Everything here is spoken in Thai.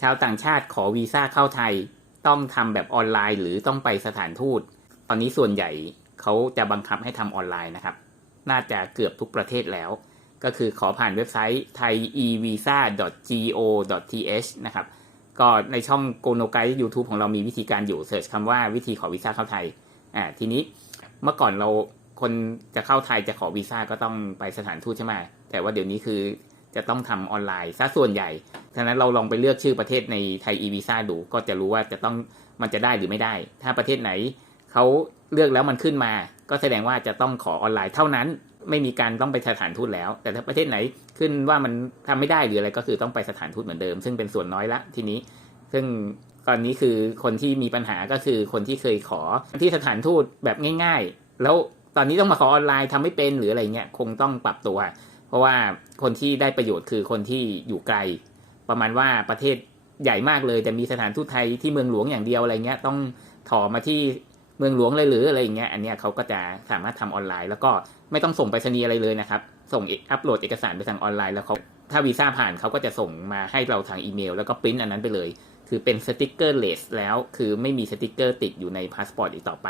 ชาวต่างชาติขอวีซ่าเข้าไทย ต้องทำแบบออนไลน์ หรือต้องไปสถานทูต ตอนนี้ส่วนใหญ่เขาจะบังคับให้ทำออนไลน์นะครับ น่าจะเกือบทุกประเทศแล้ว ก็คือขอผ่านเว็บไซต์ thaivisa.go.th นะครับก็ในช่องโกโนไกด์ YouTube ของเรามีวิธีการอยู่เสิร์ชคำว่าวิธีขอวีซ่าเข้าไทย อ่า ทีนี้เมื่อก่อนเราคนจะเข้าไทยจะขอวีซ่าก็ต้องไปสถานทูตใช่ไหมแต่ว่าเดี๋ยวนี้คือ จะต้องทำออนไลน์ซะส่วนใหญ่ฉะนั้นเราลองไปเลือกชื่อประเทศในไทย e วีซ่าดู ก็จะรู้ว่าจะต้องมันจะได้หรือไม่ได้ ถ้าประเทศไหนเขาเลือกแล้วมันขึ้นมา ก็แสดงว่าจะต้องขอออนไลน์เท่านั้น ไม่มีการต้องไปสถานทูตแล้ว แต่ถ้าประเทศไหนขึ้นว่ามันทำไม่ได้หรืออะไรก็คือต้องไปสถานทูตเหมือนเดิม ซึ่งเป็นส่วนน้อยละทีนี้ ซึ่งตอนนี้คือคนที่มีปัญหาก็คือคนที่เคยขอที่สถานทูตแบบง่าย ๆ แล้วตอนนี้ต้องมาขอออนไลน์ทำไม่เป็นหรืออะไรเงี้ยคงต้องปรับตัว ราะว่าคนที่ได้ประโยชน์คือคนที่อยู่ไกล ประมาณว่าประเทศใหญ่มากเลย แต่มีสถานทูตไทยที่เมืองหลวงอย่างเดียวอะไรเงี้ย ต้องถอมาที่เมืองหลวงเลยหรืออะไรอย่างเงี้ยอันเนี้ยเขาก็จะสามารถทำออนไลน์ แล้วก็ไม่ต้องส่งไปรษณีย์อะไรเลยนะครับ ส่งอัปโหลดเอกสารไปทางออนไลน์แล้วเขาถ้าวีซ่าผ่านเขาก็จะส่งมาให้เราทางอีเมล แล้วก็ปริ้นอันนั้นไปเลย คือเป็นสติกเกอร์เลสแล้ว คือไม่มีสติกเกอร์ติดอยู่ในพาสปอร์ตอีกต่อไป